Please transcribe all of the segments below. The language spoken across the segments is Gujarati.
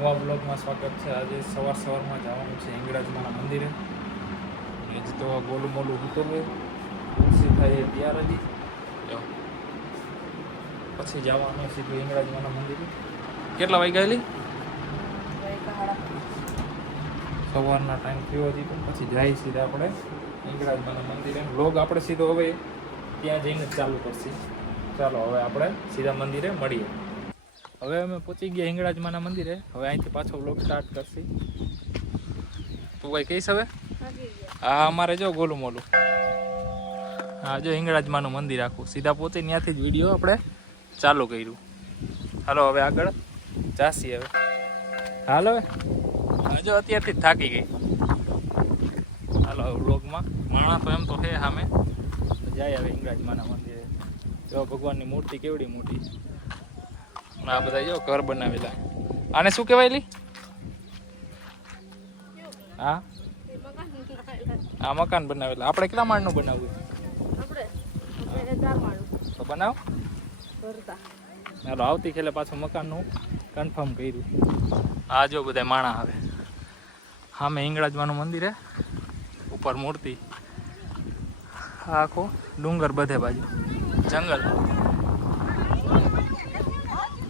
નવા બ્લોગમાં સ્વાગત છે। આજે સવારમાં જવાનું છે હિંગળાજમાના મંદિરે। એ જ તો ગોલું મોલું હતું હોય તુલસી થાય ત્યાર હજી પછી જવાનું સીધું હિંગળાજમાના મંદિરે। કેટલા વાગ્યા એલી? સવારના ટાઈમ થયો હજી તો પછી જાય સીધા આપણે હિંગળાજમાના મંદિરે। બ્લોગ આપણે સીધો હવે ત્યાં જઈને જ ચાલુ કરશી। ચાલો હવે આપણે સીધા મંદિરે મળીએ। હવે અમે પહોંચી ગયા હિંગળાજમાના મંદિરે। હવે અહીંથી પાછો બ્લોગ સ્ટાર્ટ કરશી। તું કઈ કહીશ હવે? હા અમારે જો ગોલું મોલું, હા જો હિંગળાજમાનું મંદિર આખું સીધા પહોંચી ત્યાંથી જ વિડીયો આપણે ચાલુ કર્યું। હાલો હવે આગળ જાસી હવે। હાલ હવે જો અત્યારથી જ થાકી ગઈ। હાલો હવે બ્લોગમાં માણસ તો એમ તો હે સામે જાય હવે હિંગળાજમાના મંદિરે। જો ભગવાનની મૂર્તિ કેવડી મોટી, આ બધા જો ઘર બનાવેલા। આને શું કહેવાય લી? હા આ મકાન બનાવેલા। આપણે કેટલા માળનું બનાવવું? તો બનાવ। ચાલો આવતી ખેલે પાછું મકાનનું કન્ફર્મ કર્યું। આ જો બધા માણા આવે સામે હિંગળાજમાનું મંદિર હે, ઉપર મૂર્તિ, આખો ડુંગર બધે બાજુ જંગલ।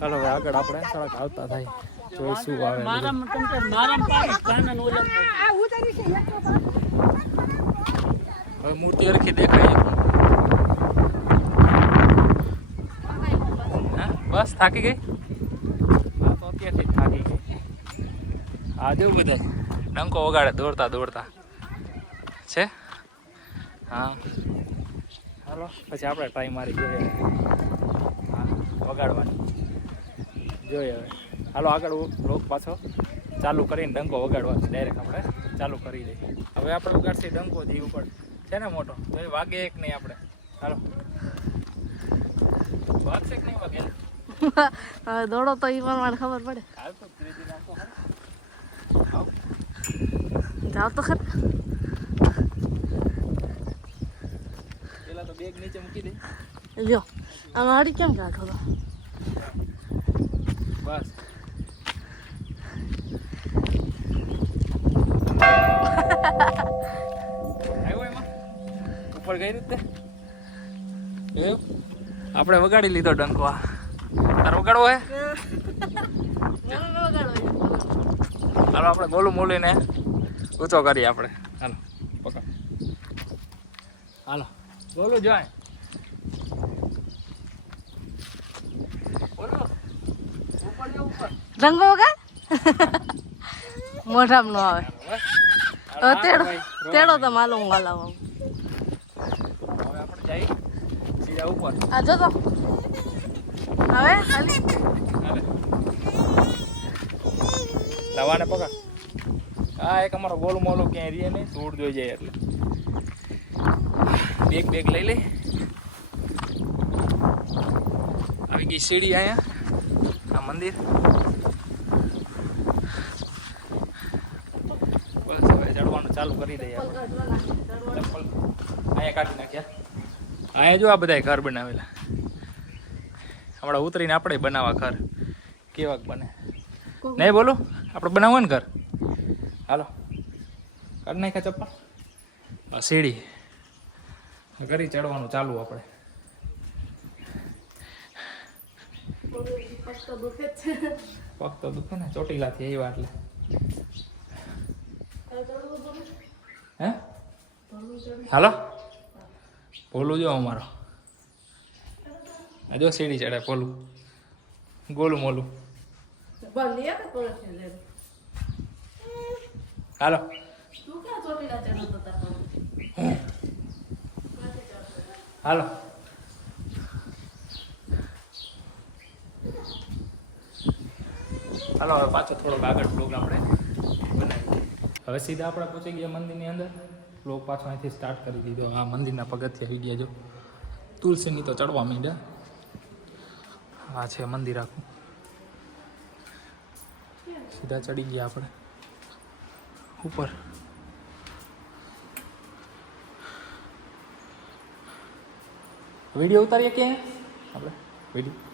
ચાલો હવે આગળ આપણે થોડાક આવતા થાય જોઈ શું આવે। હવે મૂર્તિ હરખી દેખાય બસ થાકી ગઈ? હા તો અત્યારથી જ થાકી ગઈ। આ જેવું બધા ડંકો વગાડે દોડતા દોડતા છે। હા હાલો પછી આપણે ટ્રાય મારી જોઈએ। હા વગાડવાની જોઈએ હવે। હાલો આગળ લોક પાછો ચાલુ કરીને ડંકો વગાડવાનો ડાયરેક્ટ આપણે ચાલુ કરી દઈએ। હવે આપણે વગાડશી ડંકો જી ઉપર છે ને મોટો, તો એ વાગે એક નહીં આપણે। હાલો વાગશે કે નહીં વાગે? હવે દોડો તો એ પ્રમાણે ખબર પડે। હાલ તો ધીરે ધીરે આવતો ખરા। જાવ તો ખરા। પેલા તો બેગ નીચે મૂકી દે। લ્યો આમાં હાડી કેમ કાઢો તો? બસ આવ્યો એમાં ઉપર ગઈ રીતે એવું આપણે વગાડી લીધો ડંકો। આ તારે વગાડવો હે? હાલો આપણે ગોલું મોલીને ઊંચો કરીએ આપણે। હાલો પકડ, હાલો ગોલું જાય રંગો વગર મોઢામાં નો આવે। તેડો તો માલુમ વાલા હવે આપણે જઈ સીધા ઉપર। આ જો તો હવે ખાલી લવાને પકડ। હા એક અમારો ગોલું મોલું ક્યાંય રહે નહીં, ધૂળ જોઈ જાય એટલે બેગ લઈ લઈ। આવી ગઈ સીડી અહીંયા આ મંદિર। બસ હવે ચડવાનું ચાલુ કરી દઈએ। ચપ્પલ અહીંયા કાઢી નાખ્યા। અહીંયા જો આ બધા ઘર બનાવેલા, હમણાં ઉતરીને આપણે બનાવવા ઘર કેવાક બને નહીં બોલો આપણે બનાવવું ને ઘર। હાલો કાઢી નાખ્યા ચપ્પલ, સીડી કરી ચડવાનું ચાલુ આપણે। પગ તો દુખે ને ચોટીલાથી આવ્યા એટલે હે। હાલો ભોલું જો અમારો જો સીડી ચડે ભોલું ગોલું મોલું। હાલો હાલો હાલો હવે પાછો થોડોક આગળ બ્લોગ આપણે બનાવીએ। હવે સીધા આપણે પહોંચી ગયા મંદિરની અંદર। બ્લોગ પાછો અહીંથી સ્ટાર્ટ કરી દીધો। આ મંદિરના પગથિયા આવી ગયા જો, તુલસીની તો ચડવા માંડ્યા। આ છે મંદિર આખું, સીધા ચડી ગયા આપણે ઉપર। વિડીયો ઉતારીએ ક્યાં આપણે? વિડીયો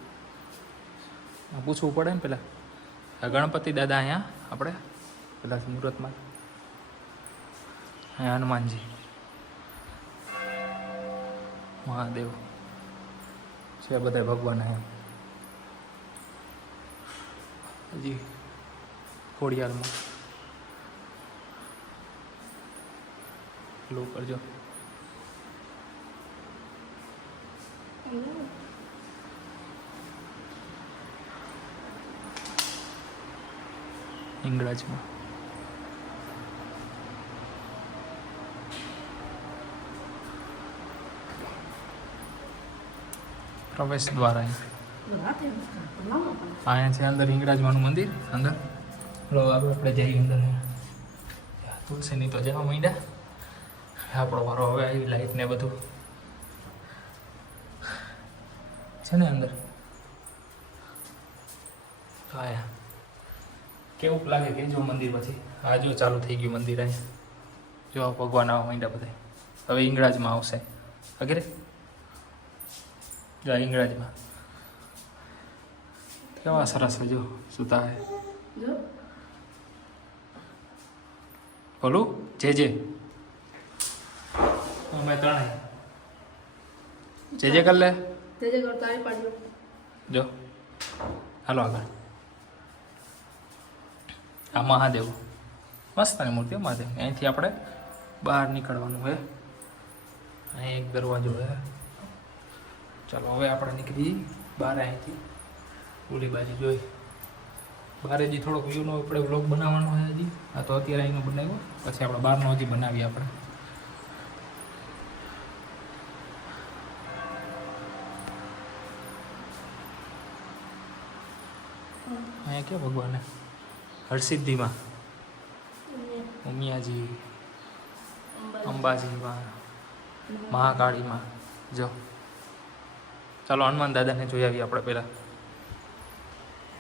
પૂછવું પડે ને પેલા। આ ગણપતિ દાદા અહીંયા આપણે પેલા મુહૂર્તમાં, અહીંયા હનુમાનજી, મહાદેવ છે, બધા ભગવાન અહીંયા હજી ખોડિયારમાં લો કરજો. ઇંગળાજમાં પ્રવેશ દ્વાર અહીંયા છે અંદર હિંગળાજમાનું મંદિર. અંદર આપણે જઈએ અંદર. તુલસીની તો જવા માંડ્યા, આપણો વારો હવે આવી લાઈટ ને બધું છે ને અંદર. આયા કેવું લાગે કે જો મંદિર પછી આ જો ચાલુ થઈ ગયું મંદિર. અહીંયા જો ભગવાન આવવા માંડ્યા બધા. હવે ઇંગળાજમાં આવશે વગેરે. જો ઇંગળાજમાં કેવા સરસ છે, જો સુતા હે. બોલું જે અમે ત્રણે જે કર લે. જો હાલો આગળ. આ મહાદેવ મસ્તની મૂર્તિ, મહાદેવ. અહીંથી આપણે બહાર નીકળવાનું હોય. અહીં એક દરવાજો હોય. ચાલો હવે આપણે નીકળી બહાર. અહીંથી ઓલી બાજુ જોઈ બહાર હજી થોડોક વ્યૂનો આપણે વ્લોગ બનાવવાનો હોય હજી. આ તો અત્યારે અહીંનો બનાવ્યો, પછી આપણે બહારનો હજી બનાવીએ આપણે. અહીંયા ક્યાં ભગવાન? હરસિદ્ધિમાં, ઉમિયાજી, અંબાજીમાં, મહાકાળીમાં. જો ચાલો હનુમાન દાદાને જોઈ આવીએ આપણે પહેલાં.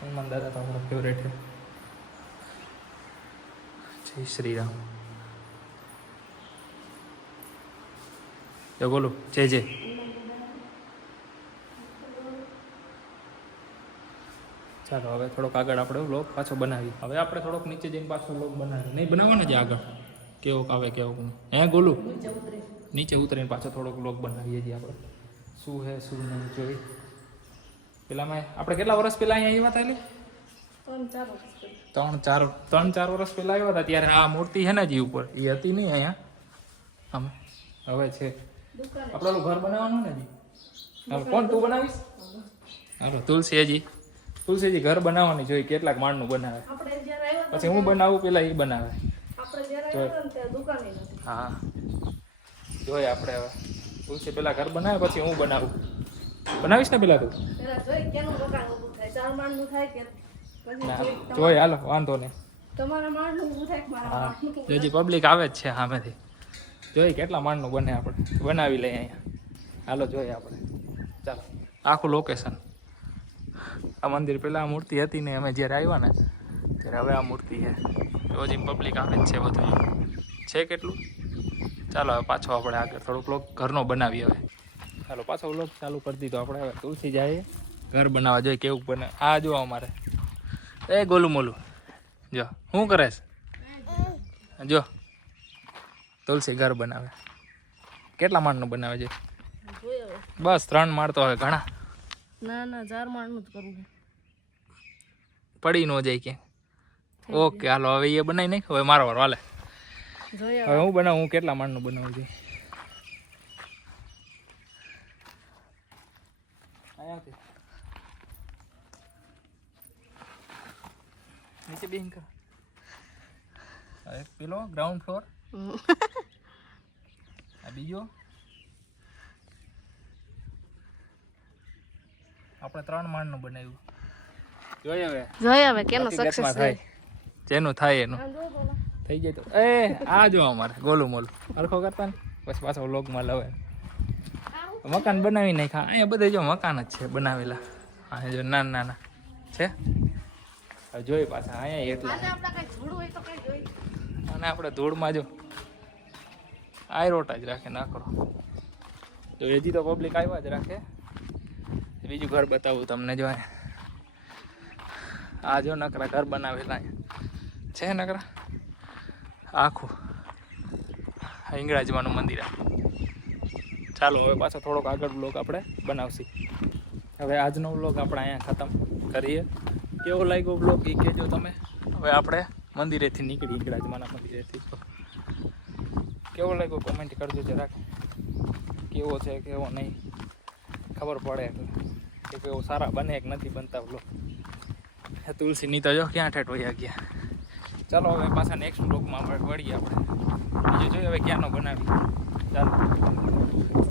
હનુમાન દાદા તો આપણો ફેવરેટ છે. જય શ્રી રામ. જો બોલું જય. ચાલો હવે થોડોક આગળ આપણે વ્લોગ પાછો બનાવીએ. હવે આપણે થોડોક નીચે જઈને પાછો વ્લોગ બનાવીએ. નહીં બનાવવાનો જ આગળ કેવોક આવે કેવોક નહીં. હે ગોલું નીચે ઉતરીને પાછો થોડોક વ્લોગ બનાવીએ છીએ આપણે. શું હે શું નહીં જોઈ. પેલામાં આપણે કેટલા વર્ષ પહેલાં અહીંયા આવ્યા હતા? એટલે 3-4 વર્ષ પહેલાં આવ્યા હતા. ત્યારે આ મૂર્તિ છે ને જી ઉપર એ હતી નહીં અહીંયા. અમે હવે છે આપણે ઓલું ઘર બનાવવાનું ને જી. હાલો કોણ તું બનાવીશ? હાલો તુલસીજી ઘર બનાવવાની જોઈએ. કેટલાક માળનું બનાવે, પછી હું બનાવું પેલા એ બનાવે. હા જોઈએ આપણે હવે. તુલસી પેલા ઘર બનાવે પછી હું બનાવું. બનાવીશ ને પેલા તું? જોઈ હાલો વાંધો નહીં. હા હજી પબ્લિક આવે જ છે સામેથી. જોઈ કેટલા માળનું બને આપણે બનાવી લઈએ અહીંયા. હાલો જોઈએ આપણે. ચાલો આખું લોકેશન. આ મંદિર પહેલાં આ મૂર્તિ હતી ને અમે જ્યારે આવ્યા ને ત્યારે હવે આ મૂર્તિ છે. હજી પબ્લિક આવે જ છે બધું છે કેટલું. ચાલો હવે પાછો આપણે આગળ થોડોક વ્લોગ ઘરનો બનાવીએ. હવે ચાલો પાછો વ્લોગ ચાલુ કરી દીધો આપણે. હવે તુલસી જાય ઘર બનાવવા જોઈએ કેવું બને. આ જો અમારે એ ગોલું મોલું જો શું કરે છે. જો તુલસી ઘર બનાવે. કેટલા માળનું બનાવે છે? બસ 3 માળ તો હવે ઘણા. ના 4 માળનું જ કરવું. પડી ન જાય કે. ઓકે હાલો હવે એ બનાવી નાખ. હવે મારો વારો હાલે. હવે હું બનાવું. હું કેટલા માળનું બનાવું છું? નીચે બેન કર. પેલો ગ્રાઉન્ડ ફ્લોર. આ બીજો આપણે 3 માળનું બનાવ્યું. જોઈએ હવે કેનો સક્સેસ થાય. જેનું થાય એનું થઈ જાય તો. એ આ જો અમારે ગોલું મોલું હરખો કરતા ને પછી પાછો વ્લોગમાં લવે. મકાન બનાવી નાખ્યા. અહીંયા બધે જો મકાન જ છે બનાવેલા. અહીંયા જો નાના છે. હવે જોઈ પાછા અહીંયા એટલા. અને આપણે ધૂળમાં જો આયરોટા જ રાખે નાખો. જો હજી તો પબ્લિક આવ્યા જ રાખે. બીજું ઘર બતાવું તમને. જો આ જો નકરા ઘર બનાવેલા છે નકરા આખું હિંગળાજમાનું મંદિર. ચાલો હવે પાછો થોડોક આગળ બ્લોગ આપણે બનાવશી. હવે આજનો બ્લોગ આપણે અહીંયા ખતમ કરીએ. કેવો લાગ્યો બ્લોગ એ કહેજો તમે. હવે આપણે મંદિરેથી નીકળી હિંગળાજમાના મંદિરેથી. કેવો લાગ્યો કોમેન્ટ કરજો જરાક. કેવો છે કેવો નહીં ખબર પડે એટલે કે કેવો સારા બને કે નથી બનતા બ્લોગ. તુલસીની તો જો ક્યાં ઠેઠ વયા ગયા. ચાલો હવે પાછા નેક્સ્ટ બ્લોગમાં મળીએ આપણે. બીજું જોઈએ હવે ક્યાંનો બનાવી. ચાલો.